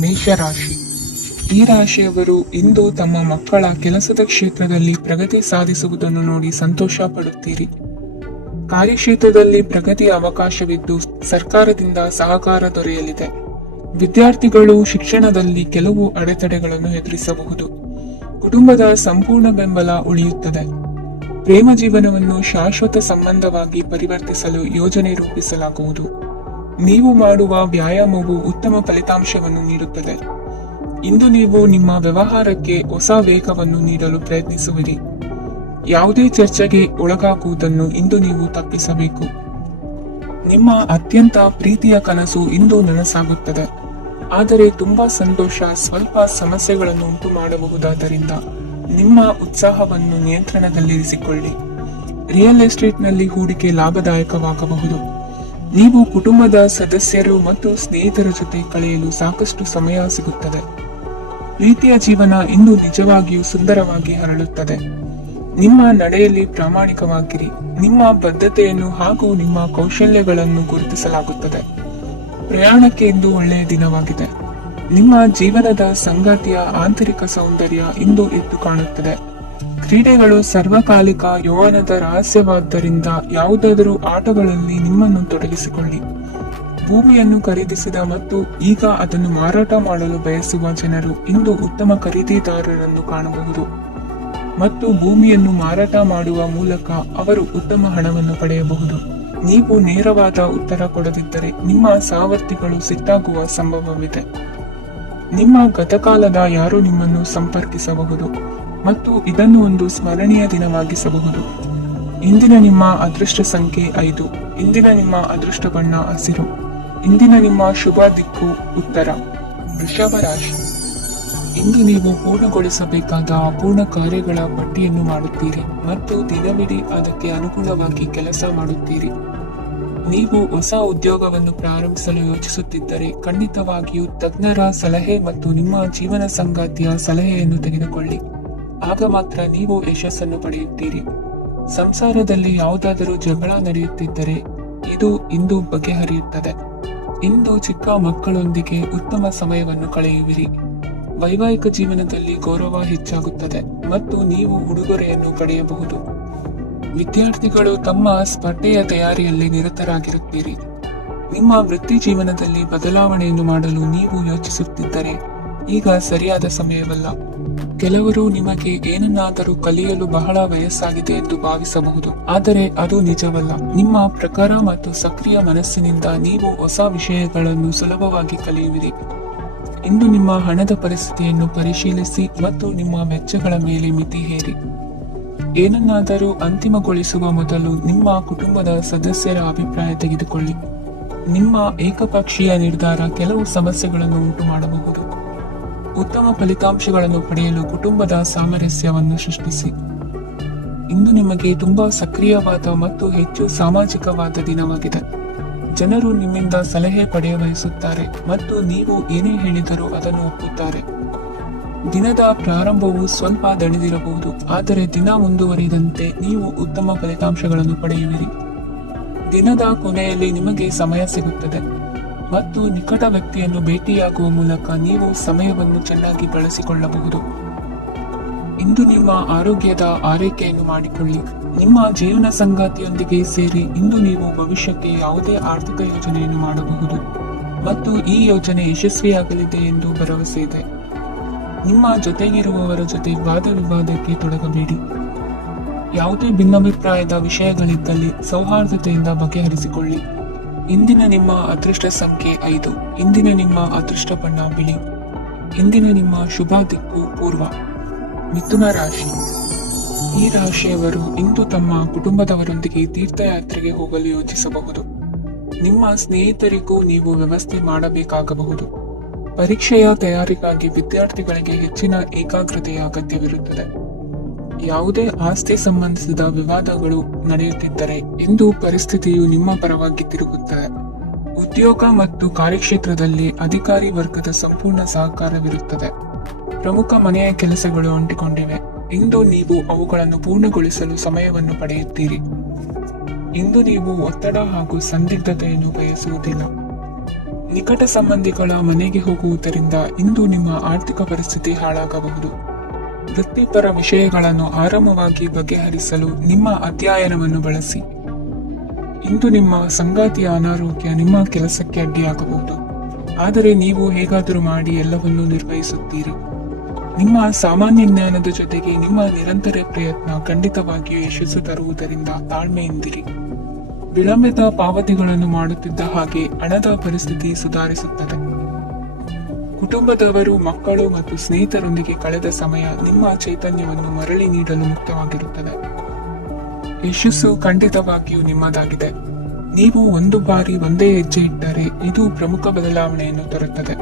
ಮೇಷರಾಶಿ. ಈ ರಾಶಿಯವರು ಇಂದು ತಮ್ಮ ಮಕ್ಕಳ ಕೆಲಸದ ಕ್ಷೇತ್ರದಲ್ಲಿ ಪ್ರಗತಿ ಸಾಧಿಸುವುದನ್ನು ನೋಡಿ ಸಂತೋಷ ಪಡುತ್ತೀರಿ. ಕಾರ್ಯಕ್ಷೇತ್ರದಲ್ಲಿ ಪ್ರಗತಿಯ ಅವಕಾಶವಿದ್ದು ಸರ್ಕಾರದಿಂದ ಸಹಕಾರ ದೊರೆಯಲಿದೆ. ವಿದ್ಯಾರ್ಥಿಗಳು ಶಿಕ್ಷಣದಲ್ಲಿ ಕೆಲವು ಅಡೆತಡೆಗಳನ್ನು ಎದುರಿಸಬಹುದು. ಕುಟುಂಬದ ಸಂಪೂರ್ಣ ಬೆಂಬಲ ಉಳಿಯುತ್ತದೆ. ಪ್ರೇಮ ಜೀವನವನ್ನು ಶಾಶ್ವತ ಸಂಬಂಧವಾಗಿ ಪರಿವರ್ತಿಸಲು ಯೋಜನೆ ರೂಪಿಸಲಾಗುವುದು. ನೀವು ಮಾಡುವ ವ್ಯಾಯಾಮವು ಉತ್ತಮ ಫಲಿತಾಂಶವನ್ನು ನೀಡುತ್ತದೆ. ಇಂದು ನೀವು ನಿಮ್ಮ ವ್ಯವಹಾರಕ್ಕೆ ಹೊಸ ವೇಗವನ್ನು ನೀಡಲು ಪ್ರಯತ್ನಿಸುವಿರಿ. ಯಾವುದೇ ಚರ್ಚೆಗೆ ಒಳಗಾಗುವುದನ್ನು ಇಂದು ನೀವು ತಪ್ಪಿಸಬೇಕು. ನಿಮ್ಮ ಅತ್ಯಂತ ಪ್ರೀತಿಯ ಕನಸು ಇಂದು ನನಸಾಗುತ್ತದೆ. ಆದರೆ ತುಂಬಾ ಸಂತೋಷ ಸ್ವಲ್ಪ ಸಮಸ್ಯೆಗಳನ್ನು ಉಂಟು ಮಾಡಬಹುದಾದ್ದರಿಂದ ನಿಮ್ಮ ಉತ್ಸಾಹವನ್ನು ನಿಯಂತ್ರಣದಲ್ಲಿರಿಸಿಕೊಳ್ಳಿ. ರಿಯಲ್ ಎಸ್ಟೇಟ್ನಲ್ಲಿ ಹೂಡಿಕೆ ಲಾಭದಾಯಕವಾಗಬಹುದು. ನೀವು ಕುಟುಂಬದ ಸದಸ್ಯರು ಮತ್ತು ಸ್ನೇಹಿತರ ಜೊತೆ ಕಳೆಯಲು ಸಾಕಷ್ಟು ಸಮಯ ಸಿಗುತ್ತದೆ. ಪ್ರೀತಿಯ ಜೀವನ ಇಂದು ನಿಜವಾಗಿಯೂ ಸುಂದರವಾಗಿ ಹರಳುತ್ತದೆ. ನಿಮ್ಮ ನಡೆಯಲ್ಲಿ ಪ್ರಾಮಾಣಿಕವಾಗಿರಿ. ನಿಮ್ಮ ಬದ್ಧತೆಯನ್ನು ಹಾಗೂ ನಿಮ್ಮ ಕೌಶಲ್ಯಗಳನ್ನು ಗುರುತಿಸಲಾಗುತ್ತದೆ. ಪ್ರಯಾಣಕ್ಕೆ ಇಂದು ಒಳ್ಳೆಯ ದಿನವಾಗಿದೆ. ನಿಮ್ಮ ಜೀವನದ ಸಂಗಾತಿಯ ಆಂತರಿಕ ಸೌಂದರ್ಯ ಇಂದು ಎದ್ದು ಕಾಣುತ್ತದೆ. ಕ್ರೀಡೆಗಳು ಸರ್ವಕಾಲಿಕ ಯೌವನದ ರಹಸ್ಯವಾದ್ದರಿಂದ ಯಾವುದಾದರೂ ಆಟಗಳಲ್ಲಿ ನಿಮ್ಮನ್ನು ತೊಡಗಿಸಿಕೊಳ್ಳಿ. ಭೂಮಿಯನ್ನು ಖರೀದಿಸಿದ ಮತ್ತು ಈಗ ಅದನ್ನು ಮಾರಾಟ ಮಾಡಲು ಬಯಸುವ ಜನರು ಇಂದು ಉತ್ತಮ ಖರೀದಿದಾರರನ್ನು ಕಾಣಬಹುದು ಮತ್ತು ಭೂಮಿಯನ್ನು ಮಾರಾಟ ಮಾಡುವ ಮೂಲಕ ಅವರು ಉತ್ತಮ ಹಣವನ್ನು ಪಡೆಯಬಹುದು. ನೀವು ನೇರವಾದ ಉತ್ತರ ಕೊಡದಿದ್ದರೆ ನಿಮ್ಮ ಸಹವರ್ತಿಗಳು ಸಿಟ್ಟಾಗುವ ಸಂಭವವಿದೆ. ನಿಮ್ಮ ಗತಕಾಲದ ಯಾರು ನಿಮ್ಮನ್ನು ಸಂಪರ್ಕಿಸಬಹುದು ಮತ್ತು ಇದನ್ನು ಒಂದು ಸ್ಮರಣೀಯ ದಿನವಾಗಿಸಬಹುದು. ಇಂದಿನ ನಿಮ್ಮ ಅದೃಷ್ಟ ಸಂಖ್ಯೆ 5. ಇಂದಿನ ನಿಮ್ಮ ಅದೃಷ್ಟ ಬಣ್ಣ ಹಸಿರು. ಇಂದಿನ ನಿಮ್ಮ ಶುಭ ದಿಕ್ಕು ಉತ್ತರ. ವೃಷಭ ರಾಶಿ. ಇಂದು ನೀವು ಪೂರ್ಣಗೊಳಿಸಬೇಕಾದ ಅಪೂರ್ಣ ಕಾರ್ಯಗಳ ಪಟ್ಟಿಯನ್ನು ಮಾಡುತ್ತೀರಿ ಮತ್ತು ದಿನವಿಡೀ ಅದಕ್ಕೆ ಅನುಗುಣವಾಗಿ ಕೆಲಸ ಮಾಡುತ್ತೀರಿ. ನೀವು ಹೊಸ ಉದ್ಯೋಗವನ್ನು ಪ್ರಾರಂಭಿಸಲು ಯೋಚಿಸುತ್ತಿದ್ದರೆ ಖಂಡಿತವಾಗಿಯೂ ತಜ್ಞರ ಸಲಹೆ ಮತ್ತು ನಿಮ್ಮ ಜೀವನ ಸಂಗಾತಿಯ ಸಲಹೆಯನ್ನು ತೆಗೆದುಕೊಳ್ಳಿ. ಆಗ ಮಾತ್ರ ನೀವು ಯಶಸ್ಸನ್ನು ಪಡೆಯುತ್ತೀರಿ. ಸಂಸಾರದಲ್ಲಿ ಯಾವುದಾದರೂ ಜಗಳ ನಡೆಯುತ್ತಿದ್ದರೆ ಇದು ಇಂದು ಬಗೆಹರಿಯುತ್ತದೆ. ಇಂದು ಚಿಕ್ಕ ಮಕ್ಕಳೊಂದಿಗೆ ಉತ್ತಮ ಸಮಯವನ್ನು ಕಳೆಯುವಿರಿ. ವೈವಾಹಿಕ ಜೀವನದಲ್ಲಿ ಗೌರವ ಹೆಚ್ಚಾಗುತ್ತದೆ ಮತ್ತು ನೀವು ಉಡುಗೊರೆಯನ್ನು ಪಡೆಯಬಹುದು. ವಿದ್ಯಾರ್ಥಿಗಳು ತಮ್ಮ ಸ್ಪರ್ಧೆಯ ತಯಾರಿಯಲ್ಲಿ ನಿರತರಾಗಿರುತ್ತೀರಿ. ನಿಮ್ಮ ವೃತ್ತಿ ಜೀವನದಲ್ಲಿ ಬದಲಾವಣೆಯನ್ನು ಮಾಡಲು ನೀವು ಯೋಚಿಸುತ್ತಿದ್ದರೆ ಈಗ ಸರಿಯಾದ ಸಮಯವಲ್ಲ. ಕೆಲವರು ನಿಮಗೆ ಏನನ್ನಾದರೂ ಕಲಿಯಲು ಬಹಳ ವಯಸ್ಸಾಗಿದೆ ಎಂದು ಭಾವಿಸಬಹುದು, ಆದರೆ ಅದು ನಿಜವಲ್ಲ. ನಿಮ್ಮ ಪ್ರಖರ ಮತ್ತು ಸಕ್ರಿಯ ಮನಸ್ಸಿನಿಂದ ನೀವು ಹೊಸ ವಿಷಯಗಳನ್ನು ಸುಲಭವಾಗಿ ಕಲಿಯುವಿರಿ. ಇಂದು ನಿಮ್ಮ ಹಣದ ಪರಿಸ್ಥಿತಿಯನ್ನು ಪರಿಶೀಲಿಸಿ ಮತ್ತು ನಿಮ್ಮ ವೆಚ್ಚಗಳ ಮೇಲೆ ಮಿತಿ ಹೇರಿ. ಏನನ್ನಾದರೂ ಅಂತಿಮಗೊಳಿಸುವ ಮೊದಲು ನಿಮ್ಮ ಕುಟುಂಬದ ಸದಸ್ಯರ ಅಭಿಪ್ರಾಯ ತೆಗೆದುಕೊಳ್ಳಿ. ನಿಮ್ಮ ಏಕಪಕ್ಷೀಯ ನಿರ್ಧಾರ ಕೆಲವು ಸಮಸ್ಯೆಗಳನ್ನು ಉಂಟು ಮಾಡಬಹುದು. ಉತ್ತಮ ಫಲಿತಾಂಶಗಳನ್ನು ಪಡೆಯಲು ಕುಟುಂಬದ ಸಾಮರಸ್ಯವನ್ನು ಸೃಷ್ಟಿಸಿ. ಇಂದು ನಿಮಗೆ ತುಂಬಾ ಸಕ್ರಿಯವಾದ ಮತ್ತು ಹೆಚ್ಚು ಸಾಮಾಜಿಕವಾದ ದಿನವಾಗಿದೆ. ಜನರು ನಿಮ್ಮಿಂದ ಸಲಹೆ ಪಡೆಯ ಬಯಸುತ್ತಾರೆ ಮತ್ತು ನೀವು ಏನೇ ಹೇಳಿದರೂ ಅದನ್ನು ಒಪ್ಪುತ್ತಾರೆ. ದಿನದ ಪ್ರಾರಂಭವು ಸ್ವಲ್ಪ ದಣಿದಿರಬಹುದು, ಆದರೆ ದಿನ ಮುಂದುವರಿದಂತೆ ನೀವು ಉತ್ತಮ ಫಲಿತಾಂಶಗಳನ್ನು ಪಡೆಯುವಿರಿ. ದಿನದ ಕೊನೆಯಲ್ಲಿ ನಿಮಗೆ ಸಮಯ ಸಿಗುತ್ತದೆ ಮತ್ತು ನಿಕಟ ವ್ಯಕ್ತಿಯನ್ನು ಭೇಟಿಯಾಗುವ ಮೂಲಕ ನೀವು ಸಮಯವನ್ನು ಚೆನ್ನಾಗಿ ಬಳಸಿಕೊಳ್ಳಬಹುದು. ಇಂದು ನಿಮ್ಮ ಆರೋಗ್ಯದ ಆರೈಕೆಯನ್ನು ಮಾಡಿಕೊಳ್ಳಿ. ನಿಮ್ಮ ಜೀವನ ಸಂಗಾತಿಯೊಂದಿಗೆ ಸೇರಿ ಇಂದು ನೀವು ಭವಿಷ್ಯಕ್ಕೆ ಯಾವುದೇ ಆರ್ಥಿಕ ಯೋಜನೆಯನ್ನು ಮಾಡಬಹುದು ಮತ್ತು ಈ ಯೋಜನೆ ಯಶಸ್ವಿಯಾಗಲಿದೆ ಎಂದು ಭರವಸೆ ಇದೆ. ನಿಮ್ಮ ಜೊತೆಗಿರುವವರ ಜೊತೆ ವಾದ ವಿವಾದಕ್ಕೆ ತೊಡಗಬೇಡಿ. ಯಾವುದೇ ಭಿನ್ನಾಭಿಪ್ರಾಯದ ವಿಷಯಗಳಿದ್ದಲ್ಲಿ ಸೌಹಾರ್ದತೆಯಿಂದ ಬಗೆಹರಿಸಿಕೊಳ್ಳಿ. ಇಂದಿನ ನಿಮ್ಮ ಅದೃಷ್ಟ ಸಂಖ್ಯೆ 5. ಇಂದಿನ ನಿಮ್ಮ ಅದೃಷ್ಟ ಬಣ್ಣ ಬಿಳಿ. ಇಂದಿನ ನಿಮ್ಮ ಶುಭ ದಿಕ್ಕು ಪೂರ್ವ. ಮಿಥುನ ರಾಶಿ. ಈ ರಾಶಿಯವರು ಇಂದು ತಮ್ಮ ಕುಟುಂಬದವರೊಂದಿಗೆ ತೀರ್ಥಯಾತ್ರೆಗೆ ಹೋಗಲು ಯೋಚಿಸಬಹುದು. ನಿಮ್ಮ ಸ್ನೇಹಿತರಿಗೂ ನೀವು ವ್ಯವಸ್ಥೆ ಮಾಡಬೇಕಾಗಬಹುದು. ಪರೀಕ್ಷೆಯ ತಯಾರಿಗಾಗಿ ವಿದ್ಯಾರ್ಥಿಗಳಿಗೆ ಹೆಚ್ಚಿನ ಏಕಾಗ್ರತೆಯ ಅಗತ್ಯವಿರುತ್ತದೆ. ಯಾವುದೇ ಆಸ್ತಿ ಸಂಬಂಧಿಸಿದ ವಿವಾದಗಳು ನಡೆಯುತ್ತಿದ್ದರೆ ಇಂದು ಪರಿಸ್ಥಿತಿಯು ನಿಮ್ಮ ಪರವಾಗಿ ತಿರುಗುತ್ತದೆ. ಉದ್ಯೋಗ ಮತ್ತು ಕಾರ್ಯಕ್ಷೇತ್ರದಲ್ಲಿ ಅಧಿಕಾರಿ ವರ್ಗದ ಸಂಪೂರ್ಣ ಸಹಕಾರವಿರುತ್ತದೆ. ಪ್ರಮುಖ ಮನೆಯ ಕೆಲಸಗಳು ಅಂಟಿಕೊಂಡಿವೆ. ಇಂದು ನೀವು ಅವುಗಳನ್ನು ಪೂರ್ಣಗೊಳಿಸಲು ಸಮಯವನ್ನು ಪಡೆಯುತ್ತೀರಿ. ಇಂದು ನೀವು ಒತ್ತಡ ಹಾಗೂ ಸಂದಿಗ್ಧತೆಯನ್ನು ಬಯಸುವುದಿಲ್ಲ. ನಿಕಟ ಸಂಬಂಧಿಗಳ ಮನೆಗೆ ಹೋಗುವುದರಿಂದ ಇಂದು ನಿಮ್ಮ ಆರ್ಥಿಕ ಪರಿಸ್ಥಿತಿ ಹಾಳಾಗಬಹುದು. ವೃತ್ತಿಪರ ವಿಷಯಗಳನ್ನು ಆರಾಮವಾಗಿ ಬಗೆಹರಿಸಲು ನಿಮ್ಮ ಅಧ್ಯಯನವನ್ನು ಬಳಸಿ. ಇಂದು ನಿಮ್ಮ ಸಂಗಾತಿಯ ಅನಾರೋಗ್ಯ ನಿಮ್ಮ ಕೆಲಸಕ್ಕೆ ಅಡ್ಡಿಯಾಗಬಹುದು, ಆದರೆ ನೀವು ಹೇಗಾದರೂ ಮಾಡಿ ಎಲ್ಲವನ್ನೂ ನಿರ್ವಹಿಸುತ್ತೀರಿ. ನಿಮ್ಮ ಸಾಮಾನ್ಯ ಜ್ಞಾನದ ಜೊತೆಗೆ ನಿಮ್ಮ ನಿರಂತರ ಪ್ರಯತ್ನ ಖಂಡಿತವಾಗಿಯೂ ಯಶಸ್ಸು ತರುವುದರಿಂದ ತಾಳ್ಮೆಯಿಂದಿರಿ. ವಿಳಂಬಿತ ಪಾವತಿಗಳನ್ನು ಮಾಡುತ್ತಿದ್ದ ಹಾಗೆ ಹಣದ ಪರಿಸ್ಥಿತಿ ಸುಧಾರಿಸುತ್ತದೆ. ಕುಟುಂಬದವರು, ಮಕ್ಕಳು ಮತ್ತು ಸ್ನೇಹಿತರೊಂದಿಗೆ ಕಳೆದ ಸಮಯ ನಿಮ್ಮ ಚೈತನ್ಯವನ್ನು ಮರಳಿ ನೀಡಲು ಮುಕ್ತವಾಗಿರುತ್ತದೆ. ಯಶಸ್ಸು ಖಂಡಿತವಾಗಿಯೂ ನಿಮ್ಮದಾಗಿದೆ. ನೀವು ಒಂದು ಬಾರಿ ಒಂದೇ ಹೆಜ್ಜೆ ಇಟ್ಟರೆ ಇದು ಪ್ರಮುಖ ಬದಲಾವಣೆಯನ್ನು ತರುತ್ತದೆ.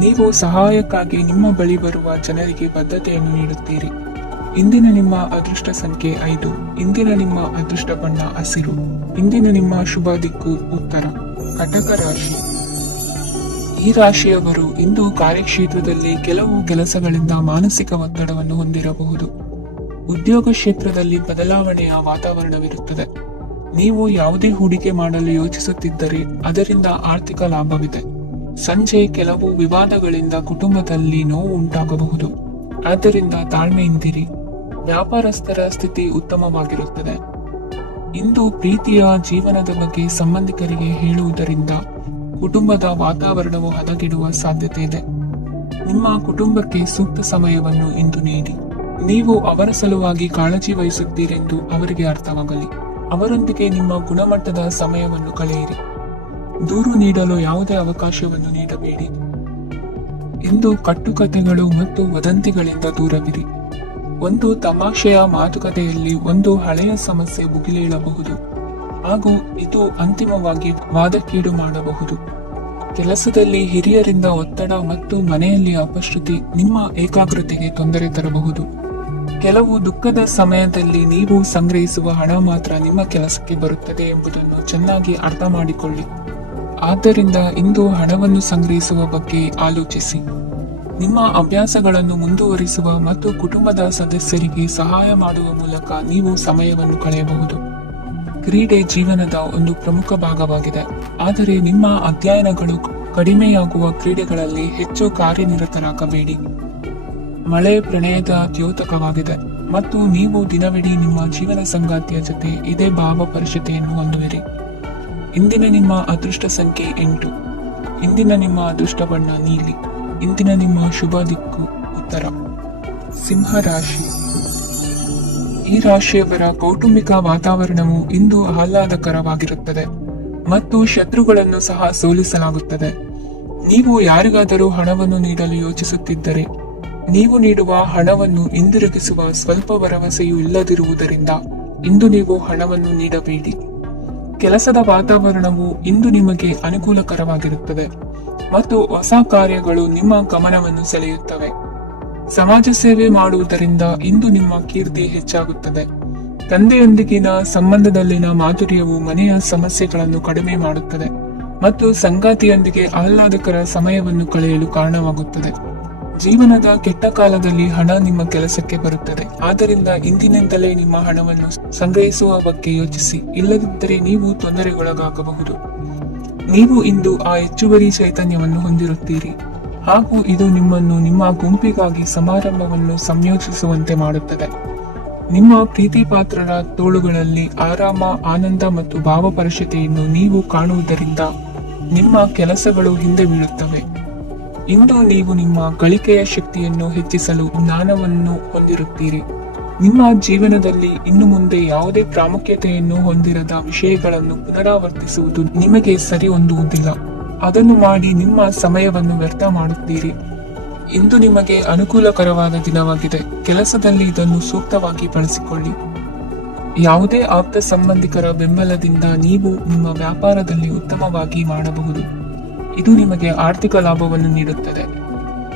ನೀವು ಸಹಾಯಕ್ಕಾಗಿ ನಿಮ್ಮ ಬಳಿ ಬರುವ ಜನರಿಗೆ ಬದ್ಧತೆಯನ್ನು ನೀಡುತ್ತೀರಿ. ಇಂದಿನ ನಿಮ್ಮ ಅದೃಷ್ಟ ಸಂಖ್ಯೆ 5. ಇಂದಿನ ನಿಮ್ಮ ಅದೃಷ್ಟ ಬಣ್ಣ ಹಸಿರು. ಇಂದಿನ ನಿಮ್ಮ ಶುಭ ದಿಕ್ಕು ಉತ್ತರ. ಕಟಕ ರಾಶಿ. ಈ ರಾಶಿಯವರು ಇಂದು ಕಾರ್ಯಕ್ಷೇತ್ರದಲ್ಲಿ ಕೆಲವು ಕೆಲಸಗಳಿಂದ ಮಾನಸಿಕ ಒತ್ತಡವನ್ನು ಹೊಂದಿರಬಹುದು. ಉದ್ಯೋಗ ಕ್ಷೇತ್ರದಲ್ಲಿ ಬದಲಾವಣೆಯ ವಾತಾವರಣವಿರುತ್ತದೆ. ನೀವು ಯಾವುದೇ ಹೂಡಿಕೆ ಮಾಡಲು ಯೋಚಿಸುತ್ತಿದ್ದರೆ ಅದರಿಂದ ಆರ್ಥಿಕ ಲಾಭವಿದೆ. ಸಂಜೆ ಕೆಲವು ವಿವಾದಗಳಿಂದ ಕುಟುಂಬದಲ್ಲಿ ನೋವು ಉಂಟಾಗಬಹುದು, ಆದ್ದರಿಂದ ತಾಳ್ಮೆಯಿಂದಿರಿ. ವ್ಯಾಪಾರಸ್ಥರ ಸ್ಥಿತಿ ಉತ್ತಮವಾಗಿರುತ್ತದೆ. ಇಂದು ಪ್ರೀತಿಯ ಜೀವನದ ಬಗ್ಗೆ ಸಂಬಂಧಿಕರಿಗೆ ಹೇಳುವುದರಿಂದ ಕುಟುಂಬದ ವಾತಾವರಣವು ಹದಗೆಡುವ ಸಾಧ್ಯತೆ ಇದೆ. ನಿಮ್ಮ ಕುಟುಂಬಕ್ಕೆ ಸೂಕ್ತ ಸಮಯವನ್ನು ಇಂದು ನೀಡಿ. ನೀವು ಅವರ ಸಲುವಾಗಿ ಕಾಳಜಿ ವಹಿಸುತ್ತೀರೆಂದು ಅವರಿಗೆ ಅರ್ಥವಾಗಲಿ. ಅವರೊಂದಿಗೆ ನಿಮ್ಮ ಗುಣಮಟ್ಟದ ಸಮಯವನ್ನು ಕಳೆಯಿರಿ. ದೂರು ನೀಡಲು ಯಾವುದೇ ಅವಕಾಶವನ್ನು ನೀಡಬೇಡಿ. ಇಂದು ಕಟ್ಟುಕತೆಗಳು ಮತ್ತು ವದಂತಿಗಳಿಂದ ದೂರವಿರಿ. ಒಂದು ತಮಾಷೆಯ ಮಾತುಕತೆಯಲ್ಲಿ ಒಂದು ಹಳೆಯ ಸಮಸ್ಯೆ ಭುಗಿಲೇಳಬಹುದು ಹಾಗೂ ಇದು ಅಂತಿಮವಾಗಿ ವಾದಕ್ಕೀಡು ಮಾಡಬಹುದು. ಕೆಲಸದಲ್ಲಿ ಹಿರಿಯರಿಂದ ಒತ್ತಡ ಮತ್ತು ಮನೆಯಲ್ಲಿ ಅಪಶ್ರುತಿ ನಿಮ್ಮ ಏಕಾಗ್ರತೆಗೆ ತೊಂದರೆ ತರಬಹುದು. ಕೆಲವು ದುಃಖದ ಸಮಯದಲ್ಲಿ ನೀವು ಸಂಗ್ರಹಿಸುವ ಹಣ ಮಾತ್ರ ನಿಮ್ಮ ಕೆಲಸಕ್ಕೆ ಬರುತ್ತದೆ ಎಂಬುದನ್ನು ಚೆನ್ನಾಗಿ ಅರ್ಥ ಮಾಡಿಕೊಳ್ಳಿ. ಆದ್ದರಿಂದ ಇಂದು ಹಣವನ್ನು ಸಂಗ್ರಹಿಸುವ ಬಗ್ಗೆ ಆಲೋಚಿಸಿ. ನಿಮ್ಮ ಅಭ್ಯಾಸಗಳನ್ನು ಮುಂದುವರಿಸುವ ಮತ್ತು ಕುಟುಂಬದ ಸದಸ್ಯರಿಗೆ ಸಹಾಯ ಮಾಡುವ ಮೂಲಕ ನೀವು ಸಮಯವನ್ನು ಕಳೆಯಬಹುದು. ಕ್ರೀಡೆ ಜೀವನದ ಒಂದು ಪ್ರಮುಖ ಭಾಗವಾಗಿದೆ, ಆದರೆ ನಿಮ್ಮ ಅಧ್ಯಯನಗಳು ಕಡಿಮೆಯಾಗುವ ಕ್ರೀಡೆಗಳಲ್ಲಿ ಹೆಚ್ಚು ಕಾರ್ಯನಿರತರಾಗಬೇಡಿ. ಮಳೆ ಪ್ರಣಯದ ದ್ಯೋತಕವಾಗಿದೆ ಮತ್ತು ನೀವು ದಿನವಿಡೀ ನಿಮ್ಮ ಜೀವನ ಸಂಗಾತಿಯ ಜೊತೆ ಇದೇ ಭಾವಪರಿಷತೆಯನ್ನು ಹೊಂದುವಿರಿ. ಇಂದಿನ ನಿಮ್ಮ ಅದೃಷ್ಟ ಸಂಖ್ಯೆ 8. ಇಂದಿನ ನಿಮ್ಮ ಅದೃಷ್ಟ ಬಣ್ಣ ನೀಲಿ. ಇಂದಿನ ನಿಮ್ಮ ಶುಭ ದಿಕ್ಕು ಉತ್ತರ. ಸಿಂಹ ರಾಶಿ. ಈ ರಾಶಿಯವರ ಕೌಟುಂಬಿಕ ವಾತಾವರಣವು ಇಂದು ಆಹ್ಲಾದಕರವಾಗಿರುತ್ತದೆ ಮತ್ತು ಶತ್ರುಗಳನ್ನು ಸಹ ಸೋಲಿಸಲಾಗುತ್ತದೆ. ನೀವು ಯಾರಿಗಾದರೂ ಹಣವನ್ನು ನೀಡಲು ಯೋಚಿಸುತ್ತಿದ್ದರೆ ನೀವು ನೀಡುವ ಹಣವನ್ನು ಹಿಂದಿರುಗಿಸುವ ಸ್ವಲ್ಪ ಭರವಸೆಯೂ ಇಲ್ಲದಿರುವುದರಿಂದ ಇಂದು ನೀವು ಹಣವನ್ನು ನೀಡಬೇಡಿ. ಕೆಲಸದ ವಾತಾವರಣವು ಇಂದು ನಿಮಗೆ ಅನುಕೂಲಕರವಾಗಿರುತ್ತದೆ ಮತ್ತು ಹೊಸ ಕಾರ್ಯಗಳು ನಿಮ್ಮ ಗಮನವನ್ನು ಸೆಳೆಯುತ್ತವೆ. ಸಮಾಜ ಸೇವೆ ಮಾಡುವುದರಿಂದ ಇಂದು ನಿಮ್ಮ ಕೀರ್ತಿ ಹೆಚ್ಚಾಗುತ್ತದೆ. ತಂದೆಯೊಂದಿಗಿನ ಸಂಬಂಧದಲ್ಲಿನ ಮಾಧುರ್ಯವು ಮನೆಯ ಸಮಸ್ಯೆಗಳನ್ನು ಕಡಿಮೆ ಮಾಡುತ್ತದೆ ಮತ್ತು ಸಂಗಾತಿಯೊಂದಿಗೆ ಆಹ್ಲಾದಕರ ಸಮಯವನ್ನು ಕಳೆಯಲು ಕಾರಣವಾಗುತ್ತದೆ. ಜೀವನದ ಕೆಟ್ಟ ಕಾಲದಲ್ಲಿ ಹಣ ನಿಮ್ಮ ಕೆಲಸಕ್ಕೆ ಬರುತ್ತದೆ, ಆದ್ದರಿಂದ ಇಂದಿನಿಂದಲೇ ನಿಮ್ಮ ಹಣವನ್ನು ಸಂಗ್ರಹಿಸುವ ಬಗ್ಗೆ ಯೋಚಿಸಿ, ಇಲ್ಲದಿದ್ದರೆ ನೀವು ತೊಂದರೆಗೊಳಗಾಗಬಹುದು. ನೀವು ಇಂದು ಆ ಹೆಚ್ಚುವರಿ ಚೈತನ್ಯವನ್ನು ಹೊಂದಿರುತ್ತೀರಿ ಹಾಗೂ ಇದು ನಿಮ್ಮನ್ನು ನಿಮ್ಮ ಗುಂಪಿಗಾಗಿ ಸಮಾರಂಭವನ್ನು ಸಂಯೋಜಿಸುವಂತೆ ಮಾಡುತ್ತದೆ. ನಿಮ್ಮ ಪ್ರೀತಿ ಪಾತ್ರರ ತೋಳುಗಳಲ್ಲಿ ಆರಾಮ, ಆನಂದ ಮತ್ತು ಭಾವಪರಿಷತೆಯನ್ನು ನೀವು ಕಾಣುವುದರಿಂದ ನಿಮ್ಮ ಕೆಲಸಗಳು ಹಿಂದೆ ಬೀಳುತ್ತವೆ. ಇಂದು ನೀವು ನಿಮ್ಮ ಗಳಿಕೆಯ ಶಕ್ತಿಯನ್ನು ಹೆಚ್ಚಿಸಲು ಜ್ಞಾನವನ್ನು ಹೊಂದಿರುತ್ತೀರಿ. ನಿಮ್ಮ ಜೀವನದಲ್ಲಿ ಇನ್ನು ಮುಂದೆ ಯಾವುದೇ ಪ್ರಾಮುಖ್ಯತೆಯನ್ನು ಹೊಂದಿರದ ವಿಷಯಗಳನ್ನು ಪುನರಾವರ್ತಿಸುವುದು ನಿಮಗೆ ಸರಿ ಹೊಂದುವುದಿಲ್ಲ. ಅದನ್ನು ಮಾಡಿ ನಿಮ್ಮ ಸಮಯವನ್ನು ವ್ಯರ್ಥ ಮಾಡುತ್ತೀರಿ. ಇಂದು ನಿಮಗೆ ಅನುಕೂಲಕರವಾದ ದಿನವಾಗಿದೆ. ಕೆಲಸದಲ್ಲಿ ಇದನ್ನು ಸೂಕ್ತವಾಗಿ ಬಳಸಿಕೊಳ್ಳಿ. ಯಾವುದೇ ಆಪ್ತ ಸಂಬಂಧಿಕರ ಬೆಂಬಲದಿಂದ ನೀವು ನಿಮ್ಮ ವ್ಯಾಪಾರದಲ್ಲಿ ಉತ್ತಮವಾಗಿ ಮಾಡಬಹುದು. ಇದು ನಿಮಗೆ ಆರ್ಥಿಕ ಲಾಭವನ್ನು ನೀಡುತ್ತದೆ.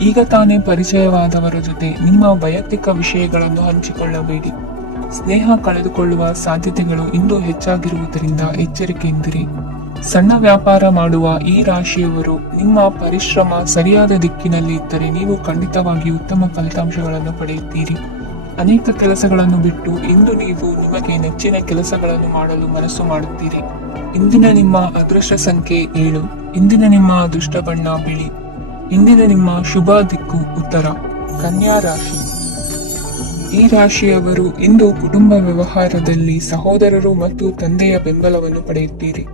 ಈಗ ತಾನೇ ಪರಿಚಯವಾದವರ ಜೊತೆ ನಿಮ್ಮ ವೈಯಕ್ತಿಕ ವಿಷಯಗಳನ್ನು ಹಂಚಿಕೊಳ್ಳಬೇಡಿ. ಸ್ನೇಹ ಕಳೆದುಕೊಳ್ಳುವ ಸಾಧ್ಯತೆಗಳು ಇಂದು ಹೆಚ್ಚಾಗಿರುವುದರಿಂದ ಎಚ್ಚರಿಕೆಯಿಂದಿರಿ. ಸಣ್ಣ ವ್ಯಾಪಾರ ಮಾಡುವ ಈ ರಾಶಿಯವರು ನಿಮ್ಮ ಪರಿಶ್ರಮ ಸರಿಯಾದ ದಿಕ್ಕಿನಲ್ಲಿ ಇದ್ದರೆ ನೀವು ಖಂಡಿತವಾಗಿ ಉತ್ತಮ ಫಲಿತಾಂಶಗಳನ್ನು ಪಡೆಯುತ್ತೀರಿ. ಅನೇಕ ಕೆಲಸಗಳನ್ನು ಬಿಟ್ಟು ಇಂದು ನೀವು ನಿಮಗೆ ನೆಚ್ಚಿನ ಕೆಲಸಗಳನ್ನು ಮಾಡಲು ಮನಸ್ಸು ಮಾಡುತ್ತೀರಿ. ಇಂದಿನ ನಿಮ್ಮ ಅದೃಷ್ಟ ಸಂಖ್ಯೆ 7. ಇಂದಿನ ನಿಮ್ಮ ಅದೃಷ್ಟ ಬಣ್ಣ ಬಿಳಿ. ಇಂದಿನ ನಿಮ್ಮ ಶುಭ ದಿಕ್ಕು ಉತ್ತರ. ಕನ್ಯಾ ರಾಶಿ. ಈ ರಾಶಿಯವರು ಇಂದು ಕುಟುಂಬ ವ್ಯವಹಾರದಲ್ಲಿ ಸಹೋದರರು ಮತ್ತು ತಂದೆಯ ಬೆಂಬಲವನ್ನು ಪಡೆಯುತ್ತೀರಿ.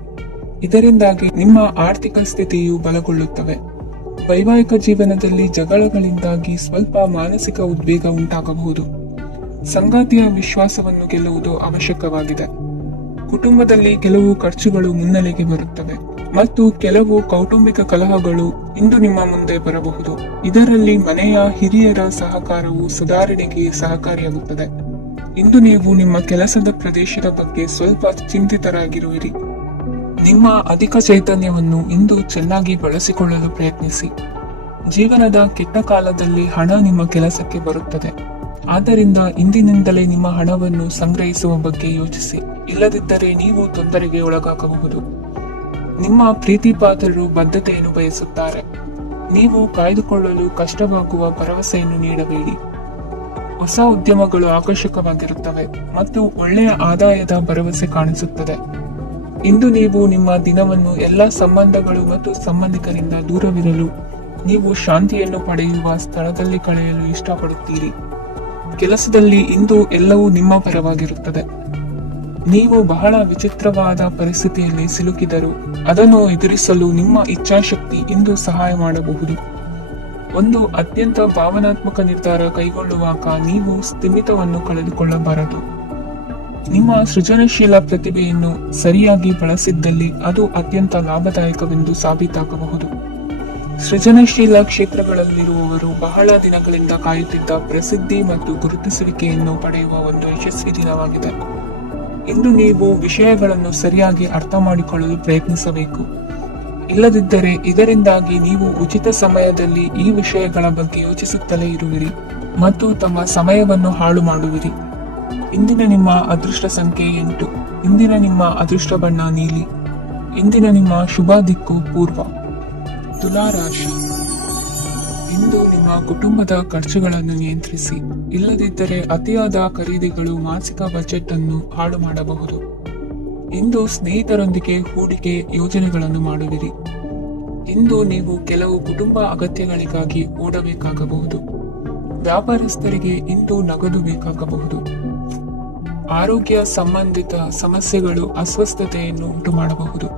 ಇದರಿಂದಾಗಿ ನಿಮ್ಮ ಆರ್ಥಿಕ ಸ್ಥಿತಿಯು ಬಲಗೊಳ್ಳುತ್ತವೆ. ವೈವಾಹಿಕ ಜೀವನದಲ್ಲಿ ಜಗಳಗಳಿಂದಾಗಿ ಸ್ವಲ್ಪ ಮಾನಸಿಕ ಉದ್ವೇಗ ಉಂಟಾಗಬಹುದು. ಸಂಗಾತಿಯ ವಿಶ್ವಾಸವನ್ನು ಗೆಲ್ಲುವುದು ಅವಶ್ಯಕವಾಗಿದೆ. ಕುಟುಂಬದಲ್ಲಿ ಕೆಲವು ಖರ್ಚುಗಳು ಮುನ್ನೆಲೆಗೆ ಬರುತ್ತವೆ ಮತ್ತು ಕೆಲವು ಕೌಟುಂಬಿಕ ಕಲಹಗಳು ಇಂದು ನಿಮ್ಮ ಮುಂದೆ ಬರಬಹುದು. ಇದರಲ್ಲಿ ಮನೆಯ ಹಿರಿಯರ ಸಹಕಾರವು ಸುಧಾರಣೆಗೆ ಸಹಕಾರಿಯಾಗುತ್ತದೆ. ಇಂದು ನೀವು ನಿಮ್ಮ ಕೆಲಸದ ಪ್ರದೇಶದ ಬಗ್ಗೆ ಸ್ವಲ್ಪ ಚಿಂತಿತರಾಗಿರುವಿರಿ. ನಿಮ್ಮ ಅಧಿಕ ಚೈತನ್ಯವನ್ನು ಇಂದು ಚೆನ್ನಾಗಿ ಬಳಸಿಕೊಳ್ಳಲು ಪ್ರಯತ್ನಿಸಿ. ಜೀವನದ ಕೆಟ್ಟ ಕಾಲದಲ್ಲಿ ಹಣ ನಿಮ್ಮ ಕೆಲಸಕ್ಕೆ ಬರುತ್ತದೆ. ಆದ್ದರಿಂದ ಇಂದಿನಿಂದಲೇ ನಿಮ್ಮ ಹಣವನ್ನು ಸಂಗ್ರಹಿಸುವ ಬಗ್ಗೆ ಯೋಚಿಸಿ. ಇಲ್ಲದಿದ್ದರೆ ನೀವು ತೊಂದರೆಗೆ ಒಳಗಾಗಬಹುದು. ನಿಮ್ಮ ಪ್ರೀತಿ ಪಾತ್ರರು ಬದ್ಧತೆಯನ್ನು ಬಯಸುತ್ತಾರೆ. ನೀವು ಕಾಯ್ದುಕೊಳ್ಳಲು ಕಷ್ಟವಾಗುವ ಭರವಸೆಯನ್ನು ನೀಡಬೇಡಿ. ಹೊಸ ಉದ್ಯಮಗಳು ಆಕರ್ಷಕವಾಗಿರುತ್ತವೆ ಮತ್ತು ಒಳ್ಳೆಯ ಆದಾಯದ ಭರವಸೆ ಕಾಣಿಸುತ್ತದೆ. ಇಂದು ನೀವು ನಿಮ್ಮ ದಿನವನ್ನು ಎಲ್ಲ ಸಂಬಂಧಗಳು ಮತ್ತು ಸಂಬಂಧಿಕರಿಂದ ದೂರವಿರಲು ನೀವು ಶಾಂತಿಯನ್ನು ಪಡೆಯುವ ಸ್ಥಳದಲ್ಲಿ ಕಳೆಯಲು ಇಷ್ಟಪಡುತ್ತೀರಿ. ಕೆಲಸದಲ್ಲಿ ಇಂದು ಎಲ್ಲವೂ ನಿಮ್ಮ ಪರವಾಗಿರುತ್ತದೆ. ನೀವು ಬಹಳ ವಿಚಿತ್ರವಾದ ಪರಿಸ್ಥಿತಿಯಲ್ಲಿ ಸಿಲುಕಿದರೂ ಅದನ್ನು ಎದುರಿಸಲು ನಿಮ್ಮ ಇಚ್ಛಾಶಕ್ತಿ ಇಂದು ಸಹಾಯ ಮಾಡಬಹುದು. ಒಂದು ಅತ್ಯಂತ ಭಾವನಾತ್ಮಕ ನಿರ್ಧಾರ ಕೈಗೊಳ್ಳುವಾಗ ನೀವು ಸ್ಥಿಮಿತವನ್ನು ಕಳೆದುಕೊಳ್ಳಬಾರದು. ನಿಮ್ಮ ಸೃಜನಶೀಲ ಪ್ರತಿಭೆಯನ್ನು ಸರಿಯಾಗಿ ಬಳಸಿದ್ದಲ್ಲಿ ಅದು ಅತ್ಯಂತ ಲಾಭದಾಯಕವೆಂದು ಸಾಬೀತಾಗಬಹುದು. ಸೃಜನಶೀಲ ಕ್ಷೇತ್ರಗಳಲ್ಲಿರುವವರು ಬಹಳ ದಿನಗಳಿಂದ ಕಾಯುತ್ತಿದ್ದ ಪ್ರಸಿದ್ಧಿ ಮತ್ತು ಗುರುತಿಸುವಿಕೆಯನ್ನು ಪಡೆಯುವ ಒಂದು ಯಶಸ್ವಿ ದಿನವಾಗಿದೆ. ಇಂದು ನೀವು ವಿಷಯಗಳನ್ನು ಸರಿಯಾಗಿ ಅರ್ಥ ಮಾಡಿಕೊಳ್ಳಲು ಪ್ರಯತ್ನಿಸಬೇಕು. ಇಲ್ಲದಿದ್ದರೆ ಇದರಿಂದಾಗಿ ನೀವು ಉಚಿತ ಸಮಯದಲ್ಲಿ ಈ ವಿಷಯಗಳ ಬಗ್ಗೆ ಯೋಚಿಸುತ್ತಲೇ ಇರುವಿರಿ ಮತ್ತು ತಮ್ಮ ಸಮಯವನ್ನು ಹಾಳು ಮಾಡುವಿರಿ. ಇಂದಿನ ನಿಮ್ಮ ಅದೃಷ್ಟ ಸಂಖ್ಯೆ 8. ಇಂದಿನ ನಿಮ್ಮ ಅದೃಷ್ಟ ಬಣ್ಣ ನೀಲಿ. ಇಂದಿನ ನಿಮ್ಮ ಶುಭ ದಿಕ್ಕು ಪೂರ್ವ. ತುಲಾ ರಾಶಿ. ಇಂದು ನಿಮ್ಮ ಕುಟುಂಬದ ಖರ್ಚುಗಳನ್ನು ನಿಯಂತ್ರಿಸಿ. ಇಲ್ಲದಿದ್ದರೆ ಅತಿಯಾದ ಖರೀದಿಗಳು ಮಾಸಿಕ ಬಜೆಟ್ ಅನ್ನು ಹಾಳು ಮಾಡಬಹುದು. ಇಂದು ಸ್ನೇಹಿತರೊಂದಿಗೆ ಹೂಡಿಕೆ ಯೋಜನೆಗಳನ್ನು ಮಾಡುವಿರಿ. ಇಂದು ನೀವು ಕೆಲವು ಕುಟುಂಬ ಅಗತ್ಯಗಳಿಗಾಗಿ ಓಡಬೇಕಾಗಬಹುದು. ವ್ಯಾಪಾರಸ್ಥರಿಗೆ ಇಂದು ನಗದು ಬೇಕಾಗಬಹುದು. ಆರೋಗ್ಯ ಸಂಬಂಧಿತ ಸಮಸ್ಯೆಗಳು ಅಸ್ವಸ್ಥತೆಯನ್ನು ಉಂಟುಮಾಡಬಹುದು.